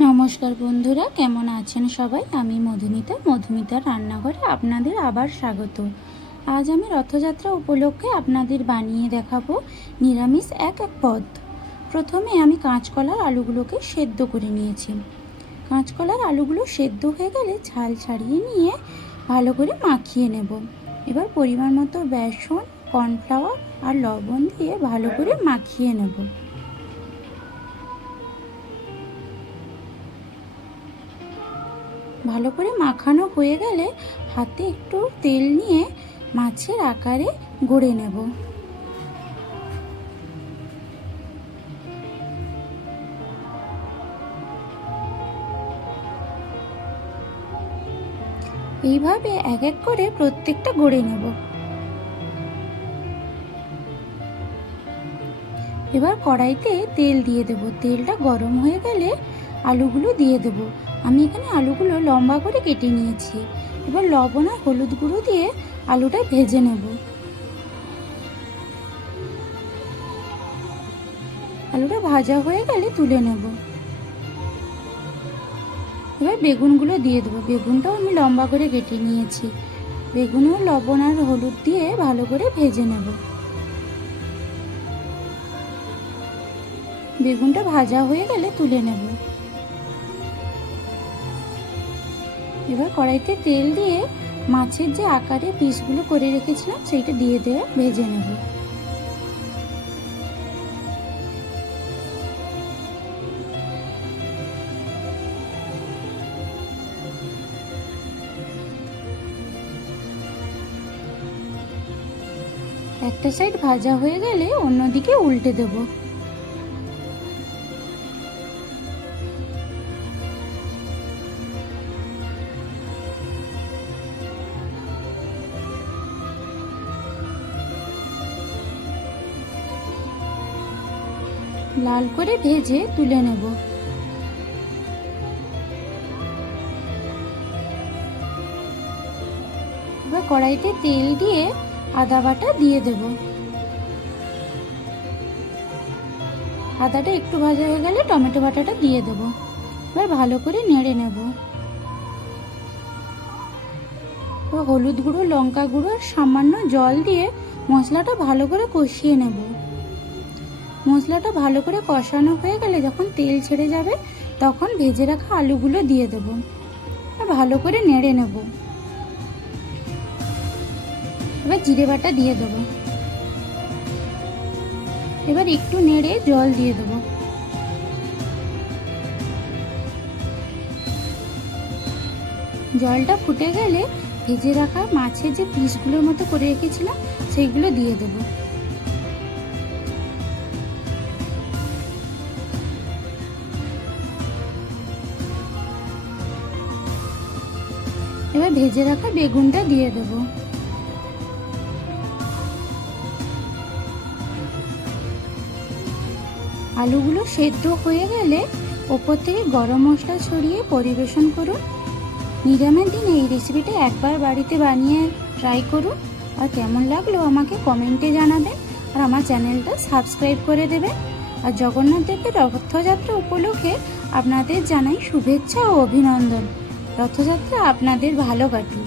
নমস্কার বন্ধুরা, কেমন আছেন সবাই? আমি মধুমিতা, মধুমিতার রান্নাঘরে আপনাদের আবার স্বাগত। আজ আমি রথযাত্রা উপলক্ষে আপনাদের বানিয়ে দেখাবো নিরামিষ এক এক পদ। প্রথমে আমি কাঁচকলার আলুগুলোকে সেদ্ধ করে নিয়েছি। কাঁচকলার আলুগুলো সেদ্ধ হয়ে গেলে ছাল ছাড়িয়ে নিয়ে ভালো করে মাখিয়ে নেব। এবার পরিমাণ মতো বেসন, কর্নফ্লাওয়ার আর লবণ দিয়ে ভালো করে মাখিয়ে নেব। ভালো করে মাখানো হয়ে গেলে হাতে একটু তেল নিয়ে মাছের আকারে গড়ে নেব। এইভাবে এক এক করে প্রত্যেকটা গড়ে নেব। এবার কড়াইতে তেল দিয়ে দেব। তেলটা গরম হয়ে গেলে আলুগুলো দিয়ে দেব। আমি এখানে আলুগুলো লম্বা করে কেটে নিয়েছি। এবার লবণ আর হলুদ গুঁড়ো দিয়ে আলুটা ভেজে নেব। আলুটা ভাজা হয়ে গেলে তুলে নেব। এবার বেগুনগুলো দিয়ে দেবো। বেগুনটাও আমি লম্বা করে কেটে নিয়েছি। বেগুনও, লবণ আর হলুদ দিয়ে ভালো করে ভেজে নেব। বেগুনটা ভাজা হয়ে গেলে তুলে নেব। এবার কড়াইতে তেল দিয়ে মাছের যে আকারে পিসগুলো করে রেখেছিলাম, সেইটা দিয়ে দেওয়া ভেজে নেব। একটা সাইড ভাজা হয়ে গেলে অন্যদিকে উল্টে দেবো। লাল করে ভেজে তুলে নেব। এবার কড়াইতে তেল দিয়ে আদা বাটা দিয়ে দেব। আদাটা একটু ভাজা হয়ে গেলে টমেটো বাটাটা দিয়ে দেব। এবার ভালো করে নেড়ে নেব। হলুদ গুঁড়ো, লঙ্কা গুঁড়ো সামান্য জল দিয়ে মশলাটা ভালো করে কষিয়ে নেব। মশলাটা ভালো করে কষানো হয়ে গেলে যখন তেল ছেড়ে যাবে, তখন ভেজে রাখা আলুগুলো দিয়ে দেব। ভালো করে নেড়ে নেব। এবার জিরে বাটা দিয়ে দেবো। এবার একটু নেড়ে জল দিয়ে দেবো। জলটা ফুটে গেলে ভেজে রাখা মাছের যে পিসগুলোর মতো করে রেখেছিলাম, সেইগুলো দিয়ে দেবো। এবার ভেজে রাখা বেগুনটা দিয়ে দেব। আলুগুলো সেদ্ধ হয়ে গেলে ওপর থেকে গরম মশলা ছড়িয়ে পরিবেশন করুন। নিরামের দিনে এই রেসিপিটা একবার বাড়িতে বানিয়ে ট্রাই করুন। আর কেমন লাগল আমাকে কমেন্টে জানাবেন। আর আমার চ্যানেলটা সাবস্ক্রাইব করে দেবেন। আর জগন্নাথ দেবের রথযাত্রা উপলক্ষে আপনাদের জানাই শুভেচ্ছা ও অভিনন্দন। রথযাত্রা আপনাদের ভালো কাটুক।